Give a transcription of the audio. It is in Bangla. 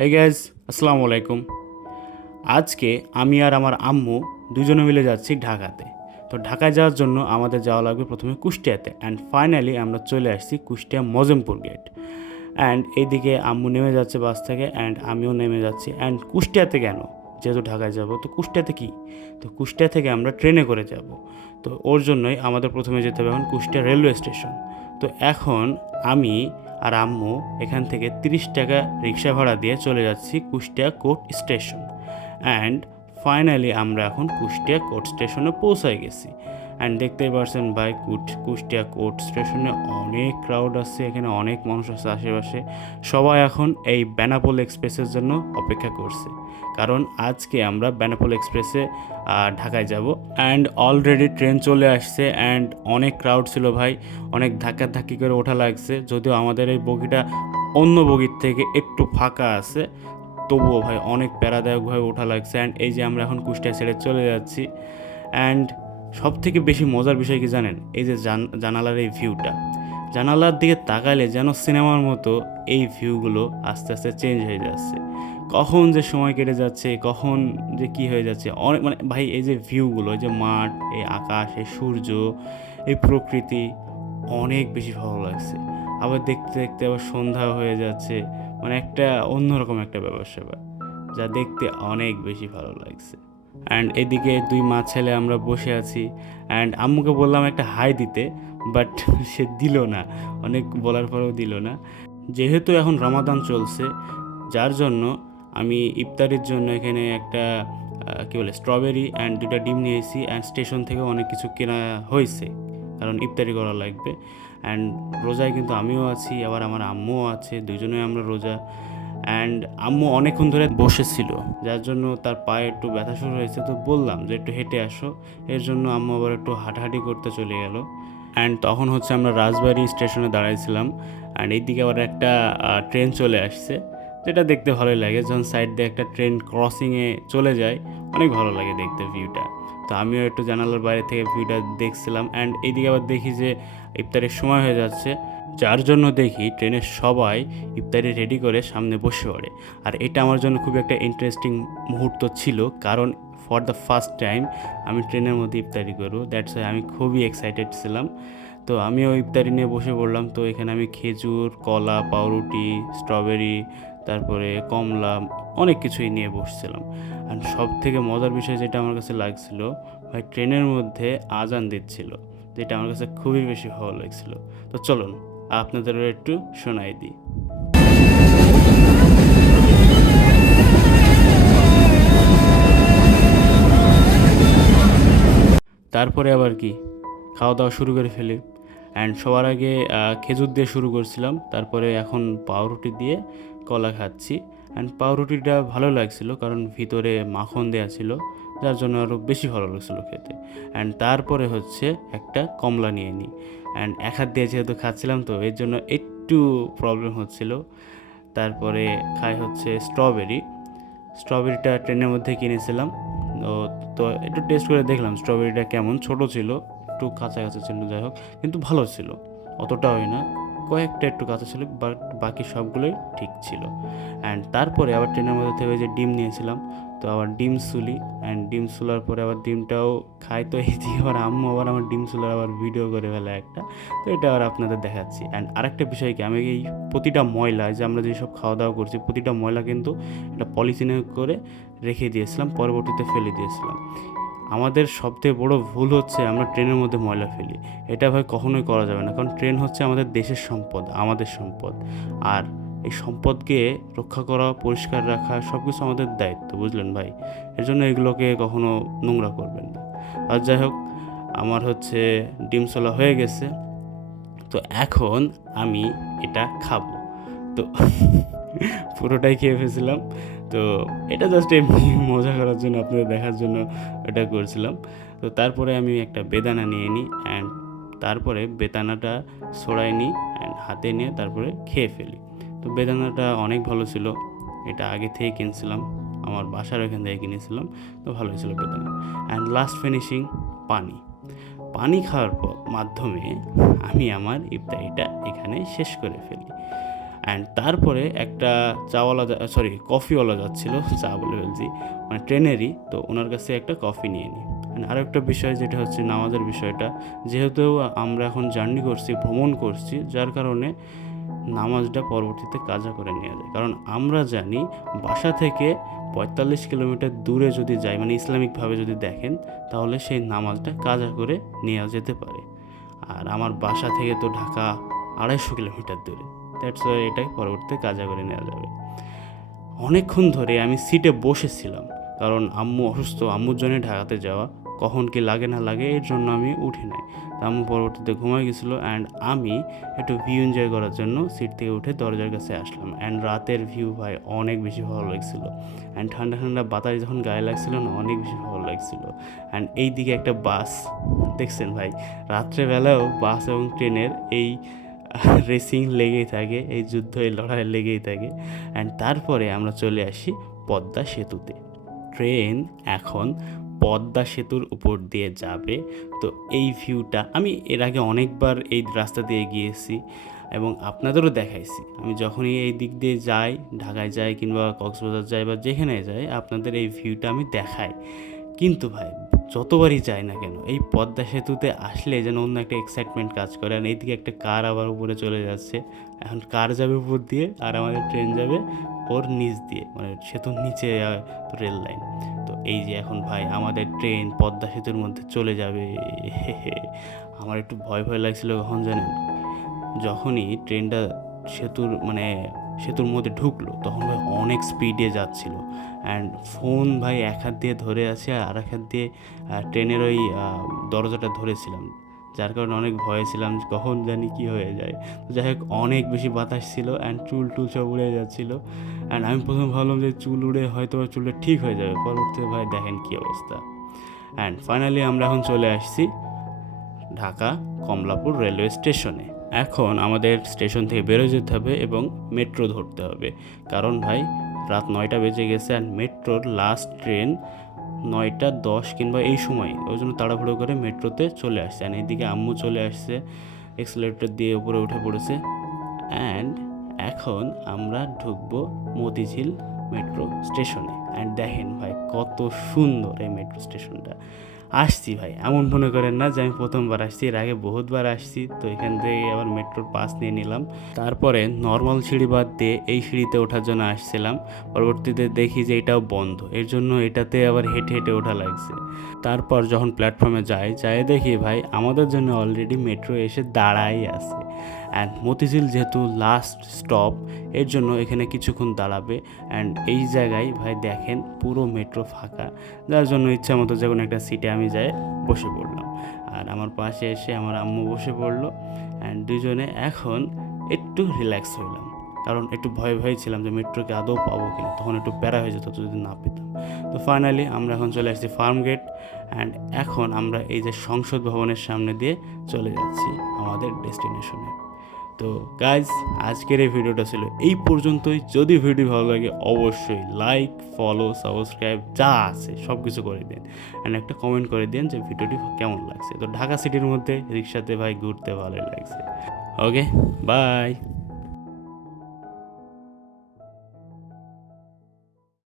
হেই গাইজ, আসসালামু আলাইকুম। আজকে আমি আর আমার আম্মু দুজনে মিলে যাচ্ছি ঢাকাতে। তো ঢাকায় যাওয়ার জন্য আমাদের যাওয়া লাগবে প্রথমে কুষ্টিয়াতে, অ্যান্ড ফাইনালি আমরা চলে আসছি কুষ্টিয়া মজমপুর গেট। অ্যান্ড এইদিকে আম্মু নেমে যাচ্ছে বাস থেকে, অ্যান্ড আমিও নেমে যাচ্ছি। অ্যান্ড কুষ্টিয়াতে কেন, যেহেতু ঢাকায় যাব, তো কুষ্টিয়াতে কি, তো কুষ্টিয়া থেকে আমরা ট্রেনে করে যাব। তো ওর জন্যই আমাদের প্রথমে যেতে হবে এখন কুষ্টিয়া রেলওয়ে স্টেশন। তো এখন আমি আর আম্মু এখান থেকে 30 টাকা রিক্সা ভাড়া দিয়ে চলে যাচ্ছি Kushtia court station. And finally আমরা এখন কুষ্টিয়া কোর্ট স্টেশনে পৌঁছায় গেছি। অ্যান্ড দেখতেই পারছেন ভাই, কুষ্টিয়া কোর্ট স্টেশনে অনেক ক্রাউড আছে, এখানে অনেক মানুষ আছে আশেপাশে। সবাই এখন এই বেনাপোল এক্সপ্রেসের জন্য অপেক্ষা করছে, কারণ আজকে আমরা বেনাপোল এক্সপ্রেসে ঢাকায় যাব। অ্যান্ড অলরেডি ট্রেন চলে আসছে, অ্যান্ড অনেক ক্রাউড ছিল ভাই, অনেক ধাক্কাধাক্কি করে ওঠা লাগছে। যদিও আমাদের এই বগিটা অন্য বগির থেকে একটু ফাঁকা আছে, তবুও ভাই অনেক প্যারাদায়কভাবে ওঠা লাগছে। অ্যান্ড এই যে আমরা এখন কুষ্টিয়া ছেড়ে চলে যাচ্ছি। অ্যান্ড সব থেকে বেশি মজার বিষয় কি জানেন, এই যে জানালার এই ভিউটা, জানালার দিকে তাকালে যেন সিনেমার মতো এই ভিউগুলো আস্তে আস্তে চেঞ্জ হয়ে যাচ্ছে। কখন যে সময় কেটে যাচ্ছে, কখন যে কি হয়ে যাচ্ছে, অনেক মানে ভাই এই যে ভিউগুলো, এই যে মাঠ, এই আকাশ, এই সূর্য, এই প্রকৃতি, অনেক বেশি ভালো লাগছে। আবার দেখতে দেখতে আবার সন্ধ্যা হয়ে যাচ্ছে, মানে একটা অন্যরকম একটা ব্যাপার স্যাপার, যা দেখতে অনেক বেশি ভালো লাগছে। অ্যান্ড এদিকে দুই মা ছেলে আমরা বসে আছি। অ্যান্ড আম্মুকে বললাম একটা হাই দিতে, বাট সে দিল না, অনেক বলার পরেও দিল না। যেহেতু এখন রমাদান চলছে, যার জন্য আমি ইফতারির জন্য এখানে একটা কী বলে স্ট্রবেরি অ্যান্ড দুটা ডিম নিয়েছি। অ্যান্ড স্টেশন থেকে অনেক কিছু কেনা হয়েছে, কারণ ইফতারি করা লাগবে। অ্যান্ড রোজায় কিন্তু আমিও আছি, আবার আমার আম্মুও আছে, দুজনেই আমরা রোজা। অ্যান্ড আম্মু অনেকক্ষণ ধরে বসেছিল, যার জন্য তার পায়ে একটু ব্যথা শুরু হয়েছে। তো বললাম যে একটু হেঁটে আসো, এর জন্য আম্মু আবার একটু হাঁটাহাঁটি করতে চলে গেল। অ্যান্ড তখন হচ্ছে আমরা রাজবাড়ি স্টেশনে দাঁড়াইছিলাম। অ্যান্ড এইদিকে আবার একটা ট্রেন চলে আসছে, যেটা দেখতে ভালোই লাগে। যখন সাইড দিয়ে একটা ট্রেন ক্রসিংয়ে চলে যায়, অনেক ভালো লাগে দেখতে ভিউটা। তো আমিও একটু জানালার বাইরে থেকে ভিউটা দেখছিলাম। অ্যান্ড এইদিকে আবার দেখি যে ইফতারের সময় হয়ে যাচ্ছে, যার জন্য দেখি ট্রেনের সবাই ইফতারি রেডি করে সামনে বসে পড়ে। আর এটা আমার জন্য খুব একটা ইন্টারেস্টিং মুহূর্ত ছিল, কারণ ফর দ্য ফার্স্ট টাইম আমি ট্রেনের মধ্যে ইফতারি করবো, দ্যাটস ওয়াই আমি খুবই এক্সাইটেড ছিলাম। তো আমিও ইফতারি নিয়ে বসে পড়লাম। তো এখানে আমি খেজুর, কলা, পাউরুটি, স্ট্রবেরি, তারপরে কমলা, অনেক কিছুই নিয়ে বসছিলাম। আর সব থেকে মজার বিষয় যেটা আমার কাছে লাগছিল, ভাই ট্রেনের মধ্যে আজান দিচ্ছিল, যেটা আমার কাছে খুবই বেশি ভালো লাগছিল। তো চলুন আপনাদেরও একটু শোনাই দিই। তারপরে আবার কি, খাওয়া দাওয়া শুরু করে ফেলি। অ্যান্ড সবার আগে খেজুর দিয়ে শুরু করছিলাম, তারপরে এখন পাউরুটি দিয়ে কলা খাচ্ছি। অ্যান্ড পাউরুটিটা ভালো লাগছিল, কারণ ভিতরে মাখন দেওয়া ছিল, যার জন্য আরও বেশি ভালো লাগছিলো খেতে। অ্যান্ড তারপরে হচ্ছে একটা কমলা নিয়ে নিই। অ্যান্ড এক হাত দিয়ে যেহেতু খাচ্ছিলাম, তো এর জন্য একটু প্রবলেম হচ্ছিল। তারপরে খাই হচ্ছে স্ট্রবেরি। স্ট্রবেরিটা ট্রেনের মধ্যে কিনেছিলাম। তো তো একটু টেস্ট করে দেখলাম স্ট্রবেরিটা কেমন, ছোট ছিল, একটু কাঁচা কাঁচা ছিল, যাই হোক কিন্তু ভালো ছিল, অতটাই না, কয়েকটা একটু কাঁচা ছিল, বাট বাকি সবগুলোই ঠিক ছিল। অ্যান্ড তারপরে আবার ট্রেনের মধ্যে থেকে যে ডিম নিয়েছিলাম, তো আবার ডিম সুলি। অ্যান্ড ডিম সুলার পরে আবার ডিমটাও খাই। তো এইদিকে আবার আম্মু আবার আমার ডিম সুলার আবার ভিডিও করে ফেলে একটা, তো এটা আবার আপনাদের দেখাচ্ছি। অ্যান্ড আরেকটা বিষয় কি, আমি এই প্রতিটা ময়লা, যে আমরা যেসব খাওয়া দাওয়া করছি, প্রতিটা ময়লা কিন্তু একটা পলিথিনে করে রেখে দিয়েছিলাম, পরবর্তীতে ফেলে দিয়েছিলাম। আমাদের সবথেকে বড় ভুল হচ্ছে আমরা ট্রেনের মধ্যে ময়লা ফেলি। এটা ভাই কখনোই করা যাবে না, কারণ ট্রেন হচ্ছে আমাদের দেশের সম্পদ, আমাদের সম্পদ। আর এই সম্পদকে রক্ষা করা, পরিষ্কার রাখা, সব কিছু আমাদের দায়িত্ব, বুঝলেন ভাই। এর জন্য এগুলোকে কখনো নোংরা করবেন না। আর যাই হোক, আমার হচ্ছে ডিম ছোলা হয়ে গেছে, তো এখন আমি এটা খাবো। তো পুরোটাই খেয়ে ফেলছিলাম। তো এটা জাস্ট এমনি মজা করার জন্য, আপনাদের দেখার জন্য এটা করছিলাম। তো তারপরে আমি একটা বেদানা নিয়ে নিই, অ্যান্ড তারপরে বেদানাটা ছড়াই নিই, অ্যান্ড হাতে নিয়ে তারপরে খেয়ে ফেলি। তো বেদানাটা অনেক ভালো ছিল, এটা আগে থেকে কিনছিলাম, আমার বাসার ওখান থেকে কিনেছিলাম, তো ভালো ছিল বেদানা। অ্যান্ড লাস্ট ফিনিশিং পানি। পানি খাওয়ার মাধ্যমে আমি আমার ইফতারিটা এখানে শেষ করে ফেলি। অ্যান্ড তারপরে একটা কফিওয়ালা যাচ্ছিল, চা বলে ফেলছি, মানে ট্রেনেরই, তো ওনার কাছে একটা কফি নিয়ে নিই। আরও একটা বিষয় যেটা হচ্ছে নামাজের বিষয়টা, যেহেতু আমরা এখন জার্নি করছি, ভ্রমণ করছি, যার কারণে নামাজটা পরবর্তীতে কাজা করে নেওয়া যায়। কারণ আমরা জানি বাসা থেকে 45 কিলোমিটার দূরে যদি যাই, মানে ইসলামিকভাবে যদি দেখেন, তাহলে সেই নামাজটা কাজা করে নেওয়া যেতে পারে। আর আমার বাসা থেকে তো ঢাকা 250 কিলোমিটার দূরে, দ্যাটস ওয়াই এটাই পরবর্তীতে কাজা করে নেওয়া যাবে। অনেকক্ষণ ধরে আমি সিটে বসেছিলাম, কারণ আম্মু অসুস্থ, আম্মুর জন্য ঢাকাতে যাওয়া, কখন কি লাগে না লাগে এর জন্য আমি উঠি নাই। তো আম্মু পরবর্তীতে ঘুমাই গেছিলো, অ্যান্ড আমি একটু ভিউ এনজয় করার জন্য সিট থেকে উঠে দরজার কাছে আসলাম। অ্যান্ড রাতের ভিউ ভাই অনেক বেশি ভালো লাগছিলো, অ্যান্ড ঠান্ডা ঠান্ডা বাতাস যখন গায়ে লাগছিল না, অনেক বেশি ভালো লাগছিলো। অ্যান্ড এই দিকে একটা বাস, দেখছেন ভাই, রাত্রেবেলাও বাস এবং ট্রেনের এই রেসিং লেগেই থাকে, এই যুদ্ধ, এই লড়াই লেগেই থাকে। অ্যান্ড তারপরে আমরা চলে আসি পদ্মা সেতুতে। ট্রেন এখন পদ্মা সেতুর উপর দিয়ে যাবে। তো এই ভিউটা আমি এর আগে অনেকবার এই রাস্তা দিয়ে গিয়েছি এবং আপনাদেরও দেখাইছি। আমি যখনই এই দিক দিয়ে যাই, ঢাকায় যাই কিংবা কক্সবাজার যাই বা যেখানে যাই, আপনাদের এই ভিউটা আমি দেখাই। কিন্তু ভাই যতবারই যাই না কেন, এই পদ্মা সেতুতে আসলে যেন অন্য একটা এক্সাইটমেন্ট কাজ করে। আর এইদিকে একটা কার আবার উপরে চলে যাচ্ছে, এখন কার যাবে উপর দিয়ে আর আমাদের ট্রেন যাবে ওর নিচ দিয়ে, মানে সেতুর নিচে রেল লাইন। তো এই যে এখন ভাই আমাদের ট্রেন পদ্মা সেতুর মধ্যে চলে যাবে, আমার একটু ভয় ভয় লাগছিল। কখন জানেন, যখনই ট্রেনটা সেতুর মধ্যে ঢুকলো, তখন ভাই অনেক স্পিডে যাচ্ছিল। অ্যান্ড ফোন ভাই এক হাত দিয়ে ধরে আছে আর এক হাত দিয়ে ট্রেনের ওই দরজাটা ধরেছিলাম, যার কারণে অনেক ভয়ে ছিলাম কখন জানি কী হয়ে যায়। তো যাই হোক, অনেক বেশি বাতাস ছিল অ্যান্ড চুল সব উড়ে যাচ্ছিলো। অ্যান্ড আমি প্রথমে ভাবলাম যে চুল উড়ে হয়তো চুলটা ঠিক হয়ে যাবে, পরবর্তীতে ভাই দেখেন কী অবস্থা। অ্যান্ড ফাইনালি আমরা এখন চলে আসছি ঢাকা কমলাপুর রেলওয়ে স্টেশনে। এখন আমাদের স্টেশন থেকে বেরোয় যেতে হবে এবং মেট্রো ধরতে হবে, কারণ ভাই রাত 9টা বেজে গেছে অ্যান্ড মেট্রোর লাস্ট ট্রেন 9টা 10 কিংবা এই সময়, ওই জন্য তাড়াহুড়ো করে মেট্রোতে চলে আসছে। অ্যান্ড এইদিকে আম্মু চলে আসছে, এক্সেলেটর দিয়ে উপরে উঠে পড়েছে। অ্যান্ড এখন আমরা ঢুকবো মতিঝিল মেট্রো স্টেশনে। অ্যান্ড দেখেন ভাই কত সুন্দর এই মেট্রো স্টেশনটা। আসছি ভাই, এমন মনে করেন না যে আমি প্রথমবার আসছি, এর আগে বহুতবার আসছি। তো এখান থেকে আবার মেট্রোর পাস নিয়ে নিলাম, তারপরে নর্মাল সিঁড়ি বাদ দিয়ে এই সিঁড়িতে ওঠার জন্য আসছিলাম। পরবর্তীতে দেখি যে এটাও বন্ধ, এর জন্য এটাতে আবার হেঁটে হেঁটে ওঠা লাগছে। তারপর যখন প্ল্যাটফর্মে যাই দেখি ভাই আমাদের জন্য অলরেডি মেট্রো এসে দাঁড়াই আছে। অ্যান্ড মতিঝিল যেহেতু লাস্ট স্টপ, এর জন্য এখানে কিছুক্ষণ দাঁড়াবে। অ্যান্ড এই জায়গায় ভাই দেখেন পুরো মেট্রো ফাঁকা, যার জন্য ইচ্ছা মতো যে কোনো একটা সিটে আমি যাই বসে পড়লাম। আর আমার পাশে এসে আমার আম্মু বসে পড়লো। অ্যান্ড দুজনে এখন একটু রিল্যাক্স হইলাম, কারণ একটু ভয় ছিলাম যে মেট্রোকে আদৌ পাবো কিনা, তখন একটু প্যারা হয়ে যেত যদি না পেতাম। তো ফাইনালি আমরা এখন চলে আসছি ফার্ম গেট। অ্যান্ড এখন আমরা এই যে সংসদ ভবনের সামনে দিয়ে চলে যাচ্ছি আমাদের ডেস্টিনেশনে। তো গাইজ, আজকের এই ভিডিওটা ছিল এই পর্যন্তই। যদি ভিডিও ভালো লাগে অবশ্যই লাইক, ফলো, সাবস্ক্রাইব যা আছে সব কিছু করে দিন, অ্যান্ড একটা কমেন্ট করে দিন যে ভিডিওটি কেমন লাগছে। তো ঢাকা সিটির মধ্যে রিক্সাতে ভাই ঘুরতে ভালোই লাগছে। ওকে, বাই।